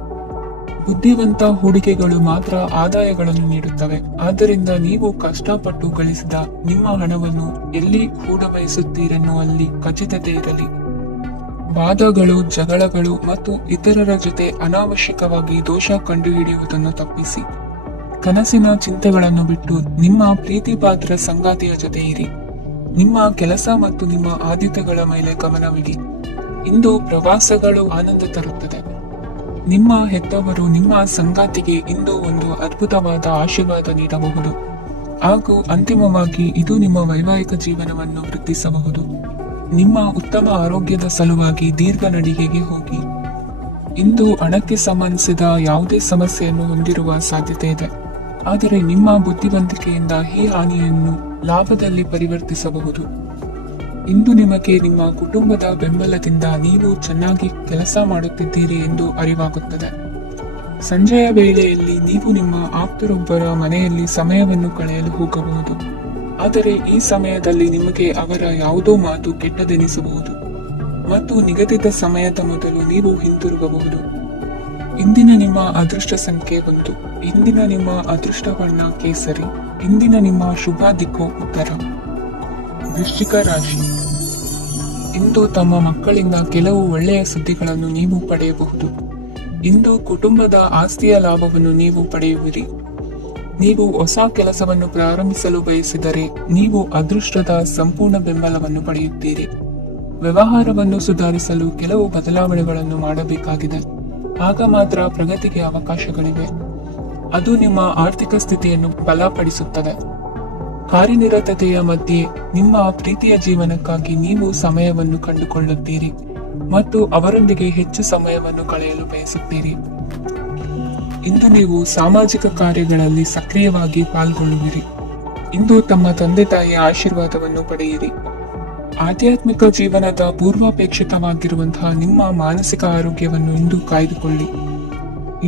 ಬುದ್ಧಿವಂತ ಹೂಡಿಕೆಗಳು ಮಾತ್ರ ಆದಾಯಗಳನ್ನು ನೀಡುತ್ತವೆ. ಆದ್ದರಿಂದ ನೀವು ಕಷ್ಟಪಟ್ಟು ಗಳಿಸಿದ ನಿಮ್ಮ ಹಣವನ್ನು ಎಲ್ಲಿ ಹೂಡಬಯಸುತ್ತೀರೆನ್ನುವಲ್ಲಿ ಖಚಿತತೆ ಇರಲಿ. ವಾದಗಳು, ಜಗಳಗಳು ಮತ್ತು ಇತರರ ಜೊತೆ ಅನಾವಶ್ಯಕವಾಗಿ ದೋಷ ಕಂಡುಹಿಡಿಯುವುದನ್ನು ತಪ್ಪಿಸಿ. ಕನಸಿನ ಚಿಂತೆಗಳನ್ನು ಬಿಟ್ಟು ನಿಮ್ಮ ಪ್ರೀತಿಪಾತ್ರ ಸಂಗಾತಿಯ ಜೊತೆ ಇರಿ. ನಿಮ್ಮ ಕೆಲಸ ಮತ್ತು ನಿಮ್ಮ ಆದ್ಯತೆಗಳ ಮೇಲೆ ಗಮನವಿಡಿ. ಇಂದು ಪ್ರವಾಸಗಳು ಆನಂದ ತರುತ್ತದೆ. ನಿಮ್ಮ ಹೆತ್ತವರು ನಿಮ್ಮ ಸಂಗಾತಿಗೆ ಇಂದು ಒಂದು ಅದ್ಭುತವಾದ ಆಶೀರ್ವಾದ ನೀಡಬಹುದು ಹಾಗೂ ಅಂತಿಮವಾಗಿ ಇದು ನಿಮ್ಮ ವೈವಾಹಿಕ ಜೀವನವನ್ನು ವೃದ್ಧಿಸಬಹುದು. ನಿಮ್ಮ ಉತ್ತಮ ಆರೋಗ್ಯದ ಸಲುವಾಗಿ ದೀರ್ಘ ನಡಿಗೆಗೆ ಹೋಗಿ. ಇಂದು ಹಣಕ್ಕೆ ಸಂಬಂಧಿಸಿದ ಯಾವುದೇ ಸಮಸ್ಯೆಯನ್ನು ಹೊಂದಿರುವ ಸಾಧ್ಯತೆ ಇದೆ. ಆದರೆ ನಿಮ್ಮ ಬುದ್ಧಿವಂತಿಕೆಯಿಂದ ಈ ಹಾನಿಯನ್ನು ಲಾಭದಲ್ಲಿ ಪರಿವರ್ತಿಸಬಹುದು. ಇಂದು ನಿಮಗೆ ನಿಮ್ಮ ಕುಟುಂಬದ ಬೆಂಬಲದಿಂದ ನೀವು ಚೆನ್ನಾಗಿ ಕೆಲಸ ಮಾಡುತ್ತಿದ್ದೀರಿ ಎಂದು ಅರಿವಾಗುತ್ತದೆ. ಸಂಜೆಯ ವೇಳೆಯಲ್ಲಿ ನೀವು ನಿಮ್ಮ ಆಪ್ತರೊಬ್ಬರ ಮನೆಯಲ್ಲಿ ಸಮಯವನ್ನು ಕಳೆಯಲು ಹೋಗಬಹುದು. ಆದರೆ ಈ ಸಮಯದಲ್ಲಿ ನಿಮಗೆ ಅವರ ಯಾವುದೋ ಮಾತು ಕೆಟ್ಟದೆನಿಸಬಹುದು ಮತ್ತು ನಿಗದಿತ ಸಮಯದ ಮೊದಲು ನೀವು ಹಿಂತಿರುಗಬಹುದು. ಇಂದಿನ ನಿಮ್ಮ ಅದೃಷ್ಟ ಸಂಖ್ಯೆ 1. ಇಂದಿನ ನಿಮ್ಮ ಅದೃಷ್ಟ ಬಣ್ಣ ಕೇಸರಿ. ಇಂದಿನ ನಿಮ್ಮ ಶುಭ ದಿಕ್ಕು ಉತ್ತರ. ವೃಶ್ಚಿಕ ರಾಶಿ. ಇಂದು ತಮ್ಮ ಮಕ್ಕಳಿಂದ ಕೆಲವು ಒಳ್ಳೆಯ ಸುದ್ದಿಗಳನ್ನು ನೀವು ಪಡೆಯಬಹುದು. ಇಂದು ಕುಟುಂಬದ ಆಸ್ತಿಯ ಲಾಭವನ್ನು ನೀವು ಪಡೆಯುವಿರಿ. ನೀವು ಹೊಸ ಕೆಲಸವನ್ನು ಪ್ರಾರಂಭಿಸಲು ಬಯಸಿದರೆ ನೀವು ಅದೃಷ್ಟದ ಸಂಪೂರ್ಣ ಬೆಂಬಲವನ್ನು ಪಡೆಯುತ್ತೀರಿ. ವ್ಯವಹಾರವನ್ನು ಸುಧಾರಿಸಲು ಕೆಲವು ಬದಲಾವಣೆಗಳನ್ನು ಮಾಡಬೇಕಾಗಿದೆ. ಆಗ ಮಾತ್ರ ಪ್ರಗತಿಗೆ ಅವಕಾಶಗಳಿವೆ. ಅದು ನಿಮ್ಮ ಆರ್ಥಿಕ ಸ್ಥಿತಿಯನ್ನು ಬಲಪಡಿಸುತ್ತದೆ. ಕಾರ್ಯನಿರತತೆಯ ಮಧ್ಯೆ ನಿಮ್ಮ ಪ್ರೀತಿಯ ಜೀವನಕ್ಕಾಗಿ ನೀವು ಸಮಯವನ್ನು ಕಂಡುಕೊಳ್ಳುತ್ತೀರಿ ಮತ್ತು ಅವರೊಂದಿಗೆ ಹೆಚ್ಚು ಸಮಯವನ್ನು ಕಳೆಯಲು ಬಯಸುತ್ತೀರಿ. ಇಂದು ನೀವು ಸಾಮಾಜಿಕ ಕಾರ್ಯಗಳಲ್ಲಿ ಸಕ್ರಿಯವಾಗಿ ಪಾಲ್ಗೊಳ್ಳುವಿರಿ. ಇಂದು ತಮ್ಮ ತಂದೆ ತಾಯಿಯ ಆಶೀರ್ವಾದವನ್ನು ಪಡೆಯಿರಿ. ಆಧ್ಯಾತ್ಮಿಕ ಜೀವನದ ಪೂರ್ವಾಪೇಕ್ಷಿತವಾಗಿರುವಂತಹ ನಿಮ್ಮ ಮಾನಸಿಕ ಆರೋಗ್ಯವನ್ನು ಇಂದು ಕಾಯ್ದುಕೊಳ್ಳಿ.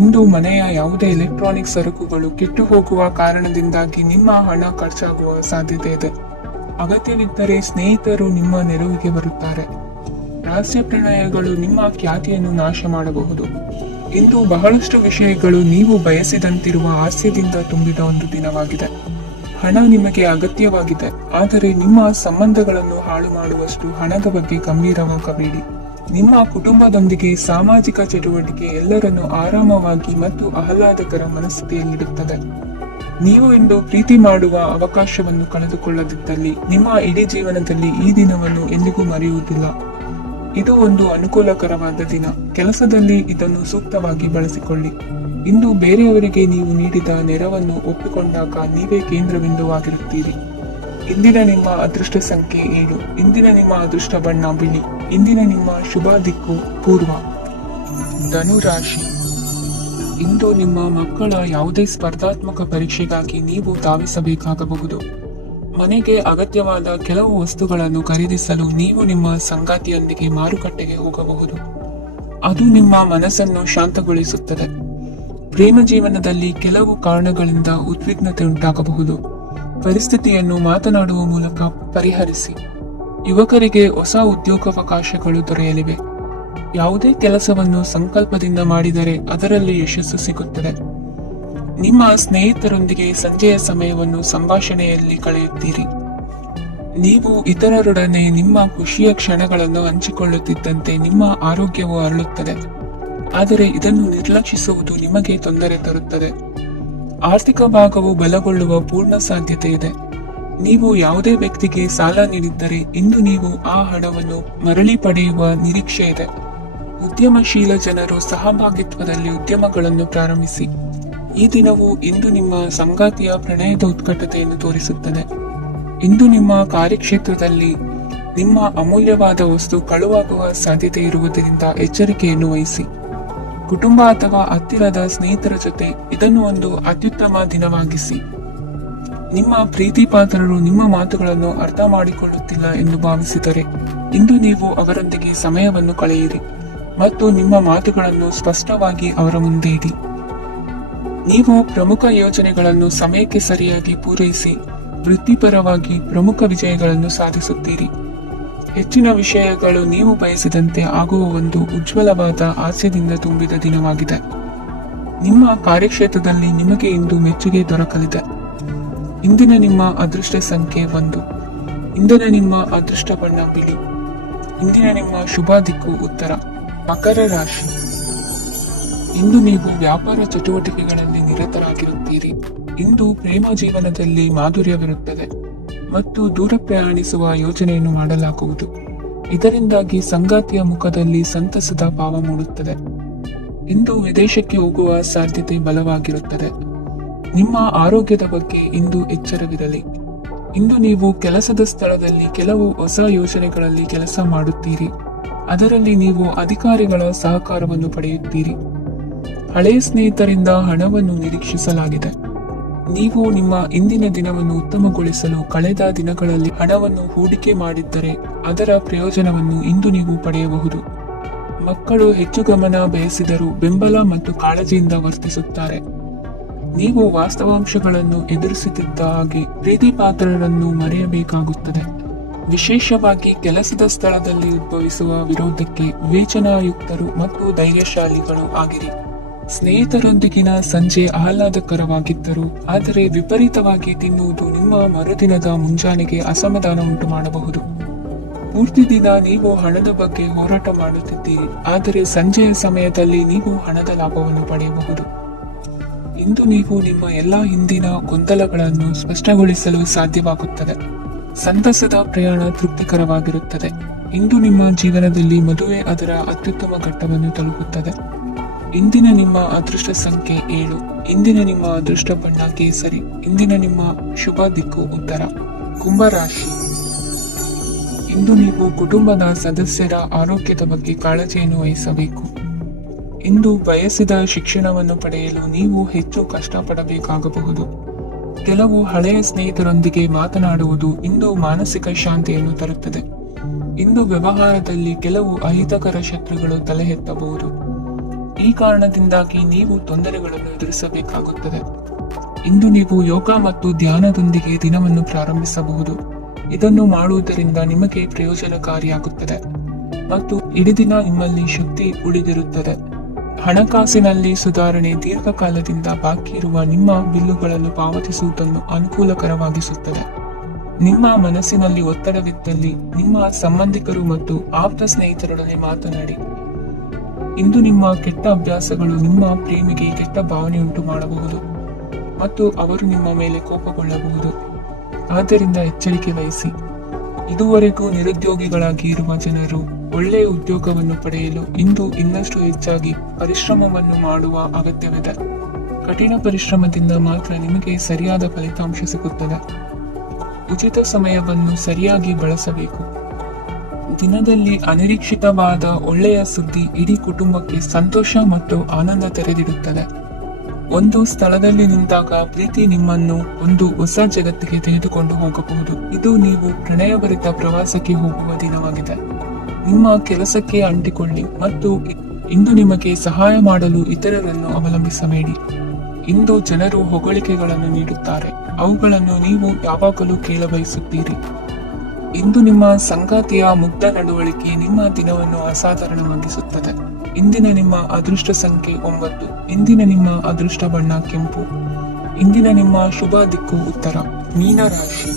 ಇಂದು ಮನೆಯ ಯಾವುದೇ ಎಲೆಕ್ಟ್ರಾನಿಕ್ ಸರಕುಗಳು ಕೆಟ್ಟು ಹೋಗುವ ಕಾರಣದಿಂದಾಗಿ ನಿಮ್ಮ ಹಣ ಖರ್ಚಾಗುವ ಸಾಧ್ಯತೆ ಇದೆ. ಅಗತ್ಯವಿದ್ದರೆ ಸ್ನೇಹಿತರು ನಿಮ್ಮ ನೆರವಿಗೆ ಬರುತ್ತಾರೆ. ರಹಸ್ಯ ಪ್ರಣಯಗಳು ನಿಮ್ಮ ಖ್ಯಾತಿಯನ್ನು ನಾಶ ಮಾಡಬಹುದು. ಇಂದು ಬಹಳಷ್ಟು ವಿಷಯಗಳು ನೀವು ಬಯಸಿದಂತಿರುವ ಹಾಸ್ಯದಿಂದ ತುಂಬಿದ ಒಂದು ದಿನವಾಗಿದೆ. ಹಣ ನಿಮಗೆ ಅಗತ್ಯವಾಗಿದೆ, ಆದರೆ ನಿಮ್ಮ ಸಂಬಂಧಗಳನ್ನು ಹಾಳು ಮಾಡುವಷ್ಟು ಹಣದ ಬಗ್ಗೆ ಗಂಭೀರವಾಗಬೇಡಿ. ನಿಮ್ಮ ಕುಟುಂಬದೊಂದಿಗೆ ಸಾಮಾಜಿಕ ಚಟುವಟಿಕೆ ಎಲ್ಲರನ್ನು ಆರಾಮವಾಗಿ ಮತ್ತು ಆಹ್ಲಾದಕರ ಮನಸ್ಥಿತಿಯಲ್ಲಿಡುತ್ತದೆ. ನೀವು ಇಂದು ಪ್ರೀತಿ ಮಾಡುವ ಅವಕಾಶವನ್ನು ಕಳೆದುಕೊಳ್ಳದಿದ್ದಲ್ಲಿ ನಿಮ್ಮ ಇಡೀ ಜೀವನದಲ್ಲಿ ಈ ದಿನವನ್ನು ಎಂದಿಗೂ ಮರೆಯುವುದಿಲ್ಲ. ಇದು ಒಂದು ಅನುಕೂಲಕರವಾದ ದಿನ. ಕೆಲಸದಲ್ಲಿ ಇದನ್ನು ಸೂಕ್ತವಾಗಿ ಬಳಸಿಕೊಳ್ಳಿ. ಇಂದು ಬೇರೆಯವರಿಗೆ ನೀವು ನೀಡಿದ ನೆರವನ್ನು ಒಪ್ಪಿಕೊಂಡಾಗ ನೀವೇ ಕೇಂದ್ರಬಿಂದುವಾಗಿರುತ್ತೀರಿ. ಇಂದಿನ ನಿಮ್ಮ ಅದೃಷ್ಟ ಸಂಖ್ಯೆ 7. ಇಂದಿನ ನಿಮ್ಮ ಅದೃಷ್ಟ ಬಣ್ಣ ಬಿಳಿ. ಇಂದಿನ ನಿಮ್ಮ ಶುಭ ದಿಕ್ಕು ಪೂರ್ವ. ಧನುರಾಶಿ. ಇಂದು ನಿಮ್ಮ ಮಕ್ಕಳ ಯಾವುದೇ ಸ್ಪರ್ಧಾತ್ಮಕ ಪರೀಕ್ಷೆಗಾಗಿ ನೀವು ಧಾವಿಸಬೇಕಾಗಬಹುದು. ಮನೆಗೆ ಅಗತ್ಯವಾದ ಕೆಲವು ವಸ್ತುಗಳನ್ನು ಖರೀದಿಸಲು ನೀವು ನಿಮ್ಮ ಸಂಗಾತಿಯೊಂದಿಗೆ ಮಾರುಕಟ್ಟೆಗೆ ಹೋಗಬಹುದು. ಅದು ನಿಮ್ಮ ಮನಸ್ಸನ್ನು ಶಾಂತಗೊಳಿಸುತ್ತದೆ. ಪ್ರೇಮ ಜೀವನದಲ್ಲಿ ಕೆಲವು ಕಾರಣಗಳಿಂದ ಉದ್ವಿಗ್ನತೆ ಉಂಟಾಗಬಹುದು. ಪರಿಸ್ಥಿತಿಯನ್ನು ಮಾತನಾಡುವ ಮೂಲಕ ಪರಿಹರಿಸಿ. ಯುವಕರಿಗೆ ಹೊಸ ಉದ್ಯೋಗಾವಕಾಶಗಳು ದೊರೆಯಲಿವೆ. ಯಾವುದೇ ಕೆಲಸವನ್ನು ಸಂಕಲ್ಪದಿಂದ ಮಾಡಿದರೆ ಅದರಲ್ಲಿ ಯಶಸ್ಸು ಸಿಗುತ್ತದೆ. ನಿಮ್ಮ ಸ್ನೇಹಿತರೊಂದಿಗೆ ಸಂಜೆಯ ಸಮಯವನ್ನು ಸಂಭಾಷಣೆಯಲ್ಲಿ ಕಳೆಯುತ್ತೀರಿ. ನೀವು ಇತರರೊಡನೆ ನಿಮ್ಮ ಖುಷಿಯ ಕ್ಷಣಗಳನ್ನು ಹಂಚಿಕೊಳ್ಳುತ್ತಿದ್ದಂತೆ ನಿಮ್ಮ ಆರೋಗ್ಯವು ಅರಳುತ್ತದೆ. ಆದರೆ ಇದನ್ನು ನಿರ್ಲಕ್ಷಿಸುವುದು ನಿಮಗೆ ತೊಂದರೆ ತರುತ್ತದೆ. ಆರ್ಥಿಕ ಭಾಗವು ಬಲಗೊಳ್ಳುವ ಪೂರ್ಣ ಸಾಧ್ಯತೆ ಇದೆ. ನೀವು ಯಾವುದೇ ವ್ಯಕ್ತಿಗೆ ಸಾಲ ನೀಡಿದ್ದರೆ ಇಂದು ನೀವು ಆ ಹಣವನ್ನು ಮರಳಿ ಪಡೆಯುವ ನಿರೀಕ್ಷೆ ಇದೆ. ಉದ್ಯಮಶೀಲ ಜನರು ಸಹಭಾಗಿತ್ವದಲ್ಲಿ ಉದ್ಯಮಗಳನ್ನು ಪ್ರಾರಂಭಿಸಿ. ಈ ದಿನವು ಇಂದು ನಿಮ್ಮ ಸಂಗಾತಿಯ ಪ್ರಣಯದ ಉತ್ಕಟತೆಯನ್ನು ತೋರಿಸುತ್ತದೆ. ಇಂದು ನಿಮ್ಮ ಕಾರ್ಯಕ್ಷೇತ್ರದಲ್ಲಿ ನಿಮ್ಮ ಅಮೂಲ್ಯವಾದ ವಸ್ತು ಕಳುವಾಗುವ ಸಾಧ್ಯತೆ ಇರುವುದರಿಂದ ಎಚ್ಚರಿಕೆಯನ್ನು ವಹಿಸಿ. ಕುಟುಂಬ ಅಥವಾ ಹತ್ತಿರದ ಸ್ನೇಹಿತರ ಜೊತೆ ಇದನ್ನು ಒಂದು ಅತ್ಯುತ್ತಮ ದಿನವಾಗಿಸಿ. ನಿಮ್ಮ ಪ್ರೀತಿ ಪಾತ್ರರು ನಿಮ್ಮ ಮಾತುಗಳನ್ನು ಅರ್ಥ ಮಾಡಿಕೊಳ್ಳುತ್ತಿಲ್ಲ ಎಂದು ಭಾವಿಸಿದರೆ ಇಂದು ನೀವು ಅವರೊಂದಿಗೆ ಸಮಯವನ್ನು ಕಳೆಯಿರಿ ಮತ್ತು ನಿಮ್ಮ ಮಾತುಗಳನ್ನು ಸ್ಪಷ್ಟವಾಗಿ ಅವರ ಮುಂದೆ ಇಡಿ. ನೀವು ಪ್ರಮುಖ ಯೋಜನೆಗಳನ್ನು ಸಮಯಕ್ಕೆ ಸರಿಯಾಗಿ ಪೂರೈಸಿ ವೃತ್ತಿಪರವಾಗಿ ಪ್ರಮುಖ ವಿಜಯಗಳನ್ನು ಸಾಧಿಸುತ್ತೀರಿ. ಹೆಚ್ಚಿನ ವಿಷಯಗಳು ನೀವು ಬಯಸಿದಂತೆ ಆಗುವ ಒಂದು ಉಜ್ವಲವಾದ ಹಾಸ್ಯದಿಂದ ತುಂಬಿದ ದಿನವಾಗಿದೆ. ನಿಮ್ಮ ಕಾರ್ಯಕ್ಷೇತ್ರದಲ್ಲಿ ನಿಮಗೆ ಇಂದು ಮೆಚ್ಚುಗೆ ದೊರಕಲಿದೆ. ಇಂದಿನ ನಿಮ್ಮ ಅದೃಷ್ಟ ಸಂಖ್ಯೆ 1. ಇಂದಿನ ನಿಮ್ಮ ಅದೃಷ್ಟ ಬಣ್ಣ ಬಿಳಿ. ಇಂದಿನ ನಿಮ್ಮ ಶುಭ ದಿಕ್ಕು ಉತ್ತರ. ಮಕರ ರಾಶಿ. ಇಂದು ನೀವು ವ್ಯಾಪಾರ ಚಟುವಟಿಕೆಗಳಲ್ಲಿ ನಿರತರಾಗಿರುತ್ತೀರಿ. ಇಂದು ಪ್ರೇಮ ಜೀವನದಲ್ಲಿ ಮಾಧುರ್ಯವಿರುತ್ತದೆ ಮತ್ತು ದೂರ ಪ್ರಯಾಣಿಸುವ ಯೋಜನೆಯನ್ನು ಮಾಡಲಾಗುವುದು. ಇದರಿಂದಾಗಿ ಸಂಗಾತಿಯ ಮುಖದಲ್ಲಿ ಸಂತಸದ ಭಾವ ಮೂಡುತ್ತದೆ. ಇಂದು ವಿದೇಶಕ್ಕೆ ಹೋಗುವ ಸಾಧ್ಯತೆ ಬಲವಾಗಿರುತ್ತದೆ. ನಿಮ್ಮ ಆರೋಗ್ಯದ ಬಗ್ಗೆ ಇಂದು ಎಚ್ಚರವಿರಲಿ. ಇಂದು ನೀವು ಕೆಲಸದ ಸ್ಥಳದಲ್ಲಿ ಕೆಲವು ಹೊಸ ಯೋಜನೆಗಳಲ್ಲಿ ಕೆಲಸ ಮಾಡುತ್ತೀರಿ. ಅದರಲ್ಲಿ ನೀವು ಅಧಿಕಾರಿಗಳ ಸಹಕಾರವನ್ನು ಪಡೆಯುತ್ತೀರಿ. ಹಳೆಯ ಸ್ನೇಹಿತರಿಂದ ಹಣವನ್ನು ನಿರೀಕ್ಷಿಸಲಾಗಿದೆ. ನೀವು ನಿಮ್ಮ ಇಂದಿನ ದಿನವನ್ನು ಉತ್ತಮಗೊಳಿಸಲು ಕಳೆದ ದಿನಗಳಲ್ಲಿ ಹಣವನ್ನು ಹೂಡಿಕೆ ಮಾಡಿದ್ದರೆ ಅದರ ಪ್ರಯೋಜನವನ್ನು ಇಂದು ನೀವು ಪಡೆಯಬಹುದು. ಮಕ್ಕಳು ಹೆಚ್ಚು ಗಮನ ಬಯಸಿದರೂ ಬೆಂಬಲ ಮತ್ತು ಕಾಳಜಿಯಿಂದ ವರ್ತಿಸುತ್ತಾರೆ. ನೀವು ವಾಸ್ತವಾಂಶಗಳನ್ನು ಎದುರಿಸುತ್ತಿದ್ದ ಹಾಗೆ ಪ್ರೀತಿ ಪಾತ್ರರನ್ನು ಮರೆಯಬೇಕಾಗುತ್ತದೆ. ವಿಶೇಷವಾಗಿ ಕೆಲಸದ ಸ್ಥಳದಲ್ಲಿ ಉದ್ಭವಿಸುವ ವಿರೋಧಕ್ಕೆ ವಿವೇಚನಾಯುಕ್ತರು ಮತ್ತು ಧೈರ್ಯಶಾಲಿಗಳು ಆಗಿರಿ. ಸ್ನೇಹಿತರೊಂದಿಗಿನ ಸಂಜೆ ಆಹ್ಲಾದಕರವಾಗಿದ್ದರು, ಆದರೆ ವಿಪರೀತವಾಗಿ ತಿನ್ನುವುದು ನಿಮ್ಮ ಮರುದಿನದ ಮುಂಜಾನೆಗೆ ಅಸಮಾಧಾನ ಉಂಟು ಮಾಡಬಹುದು. ಪೂರ್ತಿ ದಿನ ನೀವು ಹಣದ ಬಗ್ಗೆ ಹೋರಾಟ ಮಾಡುತ್ತಿದ್ದೀರಿ, ಆದರೆ ಸಂಜೆಯ ಸಮಯದಲ್ಲಿ ನೀವು ಹಣದ ಲಾಭವನ್ನು ಪಡೆಯಬಹುದು. ಇಂದು ನೀವು ನಿಮ್ಮ ಎಲ್ಲಾ ಹಿಂದಿನ ಗೊಂದಲಗಳನ್ನು ಸ್ಪಷ್ಟಗೊಳಿಸಲು ಸಾಧ್ಯವಾಗುತ್ತದೆ. ಸಂತಸದ ಪ್ರಯಾಣ ತೃಪ್ತಿಕರವಾಗಿರುತ್ತದೆ. ಇಂದು ನಿಮ್ಮ ಜೀವನದಲ್ಲಿ ಮದುವೆ ಅದರ ಅತ್ಯುತ್ತಮ ಘಟ್ಟವನ್ನು ತಲುಪುತ್ತದೆ. ಇಂದಿನ ನಿಮ್ಮ ಅದೃಷ್ಟ ಸಂಖ್ಯೆ 7. ಇಂದಿನ ನಿಮ್ಮ ಅದೃಷ್ಟ ಬಣ್ಣ ಕೇಸರಿ. ಇಂದಿನ ನಿಮ್ಮ ಶುಭ ದಿಕ್ಕು ಉತ್ತರ. ಕುಂಭರಾಶಿ. ಇಂದು ನೀವು ಕುಟುಂಬದ ಸದಸ್ಯರ ಆರೋಗ್ಯದ ಬಗ್ಗೆ ಕಾಳಜಿಯನ್ನು ವಹಿಸಬೇಕು. ಇಂದು ಬಯಸಿದ ಶಿಕ್ಷಣವನ್ನು ಪಡೆಯಲು ನೀವು ಹೆಚ್ಚು ಕಷ್ಟಪಡಬೇಕಾಗಬಹುದು. ಕೆಲವು ಹಳೆಯ ಸ್ನೇಹಿತರೊಂದಿಗೆ ಮಾತನಾಡುವುದು ಇಂದು ಮಾನಸಿಕ ಶಾಂತಿಯನ್ನು ತರುತ್ತದೆ. ಇಂದು ವ್ಯವಹಾರದಲ್ಲಿ ಕೆಲವು ಅಹಿತಕರ ಶತ್ರುಗಳು ತಲೆ ಎತ್ತಬಹುದು. ಈ ಕಾರಣದಿಂದಾಗಿ ನೀವು ತೊಂದರೆಗಳನ್ನು ಎದುರಿಸಬೇಕಾಗುತ್ತದೆ. ಇಂದು ನೀವು ಯೋಗ ಮತ್ತು ಧ್ಯಾನದೊಂದಿಗೆ ದಿನವನ್ನು ಪ್ರಾರಂಭಿಸಬಹುದು. ಇದನ್ನು ಮಾಡುವುದರಿಂದ ನಿಮಗೆ ಪ್ರಯೋಜನಕಾರಿಯಾಗುತ್ತದೆ ಮತ್ತು ಇಡೀ ದಿನ ನಿಮ್ಮಲ್ಲಿ ಶಕ್ತಿ ಉಳಿದಿರುತ್ತದೆ. ಹಣಕಾಸಿನಲ್ಲಿ ಸುಧಾರಣೆ ದೀರ್ಘಕಾಲದಿಂದ ಬಾಕಿ ಇರುವ ನಿಮ್ಮ ಬಿಲ್ಲುಗಳನ್ನು ಪಾವತಿಸುವುದನ್ನು ಅನುಕೂಲಕರವಾಗಿಸುತ್ತದೆ. ನಿಮ್ಮ ಮನಸ್ಸಿನಲ್ಲಿ ಒತ್ತಡವಿದ್ದಲ್ಲಿ ನಿಮ್ಮ ಸಂಬಂಧಿಕರು ಮತ್ತು ಆಪ್ತ ಸ್ನೇಹಿತರೊಡನೆ ಮಾತನಾಡಿ. ಇಂದು ನಿಮ್ಮ ಕೆಟ್ಟ ಅಭ್ಯಾಸಗಳು ನಿಮ್ಮ ಪ್ರೇಮಿಗೆ ಕೆಟ್ಟ ಭಾವನೆಯುಂಟು ಮಾಡಬಹುದು ಮತ್ತು ಅವರು ನಿಮ್ಮ ಮೇಲೆ ಕೋಪಗೊಳ್ಳಬಹುದು. ಆದ್ದರಿಂದ ಎಚ್ಚರಿಕೆ ವಹಿಸಿ. ಇದುವರೆಗೂ ನಿರುದ್ಯೋಗಿಗಳಾಗಿ ಇರುವ ಜನರು ಒಳ್ಳೆಯ ಉದ್ಯೋಗವನ್ನು ಪಡೆಯಲು ಇಂದು ಇನ್ನಷ್ಟು ಹೆಚ್ಚಾಗಿ ಪರಿಶ್ರಮವನ್ನು ಮಾಡುವ ಅಗತ್ಯವಿದೆ. ಕಠಿಣ ಪರಿಶ್ರಮದಿಂದ ಮಾತ್ರ ನಿಮಗೆ ಸರಿಯಾದ ಫಲಿತಾಂಶ ಸಿಗುತ್ತದೆ. ಉಚಿತ ಸಮಯವನ್ನು ಸರಿಯಾಗಿ ಬಳಸಬೇಕು. ದಿನದಲ್ಲಿ ಅನಿರೀಕ್ಷಿತವಾದ ಒಳ್ಳೆಯ ಸುದ್ದಿ ಇಡೀ ಕುಟುಂಬಕ್ಕೆ ಸಂತೋಷ ಮತ್ತು ಆನಂದ ತೆರೆದಿಡುತ್ತದೆ. ಒಂದು ಸ್ಥಳದಲ್ಲಿ ನಿಂತಾಗ ಪ್ರೀತಿ ನಿಮ್ಮನ್ನು ಒಂದು ಹೊಸ ಜಗತ್ತಿಗೆ ತೆಗೆದುಕೊಂಡು ಹೋಗಬಹುದು. ಇದು ನೀವು ಪ್ರಣಯಭರಿತ ಪ್ರವಾಸಕ್ಕೆ ಹೋಗುವ ದಿನವಾಗಿದೆ. ನಿಮ್ಮ ಕೆಲಸಕ್ಕೆ ಅಂಟಿಕೊಳ್ಳಿ ಮತ್ತು ಇಂದು ನಿಮಗೆ ಸಹಾಯ ಮಾಡಲು ಇತರರನ್ನು ಅವಲಂಬಿಸಬೇಡಿ. ಇಂದು ಜನರು ಹೊಗಳಿಕೆಗಳನ್ನು ನೀಡುತ್ತಾರೆ, ಅವುಗಳನ್ನು ನೀವು ಯಾವಾಗಲೂ ಕೇಳಬಯಸುತ್ತೀರಿ. ಇಂದು ನಿಮ್ಮ ಸಂಗಾತಿಯ ಮುಗ್ಧ ನಡವಳಿಕೆ ನಿಮ್ಮ ದಿನವನ್ನು ಅಸಾಧಾರಣವಾಗಿಸುತ್ತದೆ. ಇಂದಿನ ನಿಮ್ಮ ಅದೃಷ್ಟ ಸಂಖ್ಯೆ 9. ಇಂದಿನ ನಿಮ್ಮ ಅದೃಷ್ಟ ಬಣ್ಣ ಕೆಂಪು. ಇಂದಿನ ನಿಮ್ಮ ಶುಭ ದಿಕ್ಕು ಉತ್ತರ. ಮೀನ ರಾಶಿ.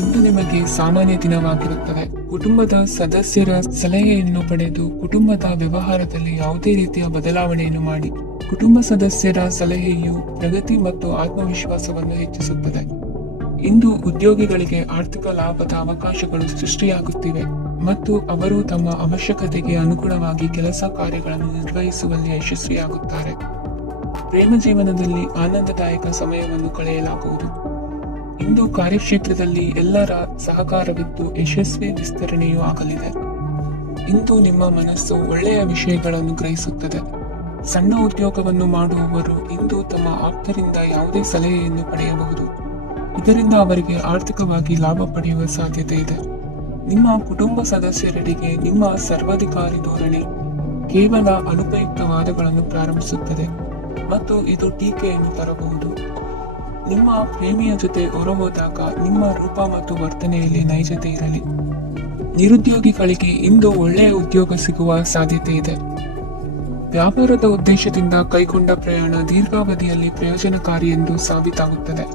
ಇಂದು ನಿಮಗೆ ಸಾಮಾನ್ಯ ದಿನವಾಗಿರುತ್ತದೆ. ಕುಟುಂಬದ ಸದಸ್ಯರ ಸಲಹೆಯನ್ನು ಪಡೆದು ಕುಟುಂಬದ ವ್ಯವಹಾರದಲ್ಲಿ ಯಾವುದೇ ರೀತಿಯ ಬದಲಾವಣೆಯನ್ನು ಮಾಡಿ. ಕುಟುಂಬ ಸದಸ್ಯರ ಸಲಹೆಯು ಪ್ರಗತಿ ಮತ್ತು ಆತ್ಮವಿಶ್ವಾಸವನ್ನು ಹೆಚ್ಚಿಸುತ್ತದೆ. ಇಂದು ಉದ್ಯೋಗಿಗಳಿಗೆ ಆರ್ಥಿಕ ಲಾಭದ ಅವಕಾಶಗಳು ಸೃಷ್ಟಿಯಾಗುತ್ತಿವೆ ಮತ್ತು ಅವರು ತಮ್ಮ ಅವಶ್ಯಕತೆಗೆ ಅನುಗುಣವಾಗಿ ಕೆಲಸ ಕಾರ್ಯಗಳನ್ನು ನಿರ್ವಹಿಸುವಲ್ಲಿ ಯಶಸ್ವಿಯಾಗುತ್ತಾರೆ. ಪ್ರೇಮ ಜೀವನದಲ್ಲಿ ಆನಂದದಾಯಕ ಸಮಯವನ್ನು ಕಳೆಯಲಾಗುವುದು. ಇಂದು ಕಾರ್ಯಕ್ಷೇತ್ರದಲ್ಲಿ ಎಲ್ಲರ ಸಹಕಾರವಿದ್ದು ಯಶಸ್ವಿ ವಿಸ್ತರಣೆಯೂ ಆಗಲಿದೆ. ಇಂದು ನಿಮ್ಮ ಮನಸ್ಸು ಒಳ್ಳೆಯ ವಿಷಯಗಳನ್ನು ಗ್ರಹಿಸುತ್ತದೆ. ಸಣ್ಣ ಉದ್ಯೋಗವನ್ನು ಮಾಡುವವರು ಇಂದು ತಮ್ಮ ಆಪ್ತರಿಂದ ಯಾವುದೇ ಸಲಹೆಯನ್ನು ಪಡೆಯಬಹುದು. ಇದರಿಂದ ಅವರಿಗೆ ಆರ್ಥಿಕವಾಗಿ ಲಾಭ ಪಡೆಯುವ ಸಾಧ್ಯತೆ ಇದೆ. ನಿಮ್ಮ ಕುಟುಂಬ ಸದಸ್ಯರೆಡೆಗೆ ನಿಮ್ಮ ಸರ್ವಾಧಿಕಾರಿ ಧೋರಣೆ ಕೇವಲ ಅನುಪಯುಕ್ತ ವಾದಗಳನ್ನು ಪ್ರಾರಂಭಿಸುತ್ತದೆ ಮತ್ತು ಇದು ಟೀಕೆಯನ್ನು ತರಬಹುದು. ನಿಮ್ಮ ಪ್ರೇಮಿಯ ಜೊತೆ ಹೊರಹೋದಾಗ ನಿಮ್ಮ ರೂಪ ಮತ್ತು ವರ್ತನೆಯಲ್ಲಿ ನೈಜತೆ ಇರಲಿ. ನಿರುದ್ಯೋಗಿಗಳಿಗೆ ಇಂದು ಒಳ್ಳೆಯ ಉದ್ಯೋಗ ಸಿಗುವ ಸಾಧ್ಯತೆ ಇದೆ. ವ್ಯಾಪಾರದ ಉದ್ದೇಶದಿಂದ ಕೈಗೊಂಡ ಪ್ರಯಾಣ ದೀರ್ಘಾವಧಿಯಲ್ಲಿ ಪ್ರಯೋಜನಕಾರಿ ಎಂದು ಸಾಬೀತಾಗುತ್ತದೆ.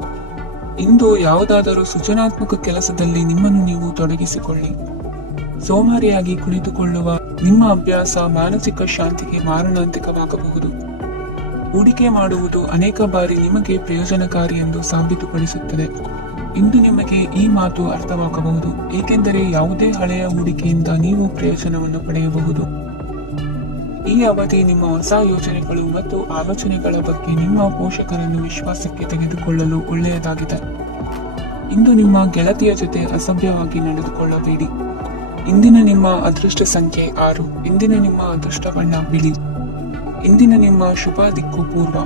ಇಂದು ಯಾವುದಾದರೂ ಸೃಜನಾತ್ಮಕ ಕೆಲಸದಲ್ಲಿ ನಿಮ್ಮನ್ನು ನೀವು ತೊಡಗಿಸಿಕೊಳ್ಳಿ. ಸೋಮಾರಿಯಾಗಿ ಕುಳಿತುಕೊಳ್ಳುವ ನಿಮ್ಮ ಅಭ್ಯಾಸ ಮಾನಸಿಕ ಶಾಂತಿಗೆ ಮಾರಣಾಂತಿಕವಾಗಬಹುದು. ಹೂಡಿಕೆ ಮಾಡುವುದು ಅನೇಕ ಬಾರಿ ನಿಮಗೆ ಪ್ರಯೋಜನಕಾರಿ ಎಂದು ಸಾಬೀತುಪಡಿಸುತ್ತದೆ. ಇಂದು ನಿಮಗೆ ಈ ಮಾತು ಅರ್ಥವಾಗಬಹುದು, ಏಕೆಂದರೆ ಯಾವುದೇ ಹಳೆಯ ಹೂಡಿಕೆಯಿಂದ ನೀವು ಪ್ರಯೋಜನವನ್ನು ಪಡೆಯಬಹುದು. ಈ ಅವಧಿ ನಿಮ್ಮ ಹೊಸ ಯೋಜನೆಗಳು ಮತ್ತು ಆಲೋಚನೆಗಳ ಬಗ್ಗೆ ನಿಮ್ಮ ಪೋಷಕರನ್ನು ವಿಶ್ವಾಸಕ್ಕೆ ತೆಗೆದುಕೊಳ್ಳಲು ಒಳ್ಳೆಯದಾಗಿದೆ. ಇಂದು ನಿಮ್ಮ ಗೆಳತಿಯ ಜೊತೆ ಅಸಭ್ಯವಾಗಿ ನಡೆದುಕೊಳ್ಳಬೇಡಿ. ಇಂದಿನ ನಿಮ್ಮ ಅದೃಷ್ಟ ಸಂಖ್ಯೆ 6. ಇಂದಿನ ನಿಮ್ಮ ಅದೃಷ್ಟ ಬಣ್ಣ ಬಿಳಿ. ಇಂದಿನ ನಿಮ್ಮ ಶುಭ ದಿಕ್ಕು ಪೂರ್ವ.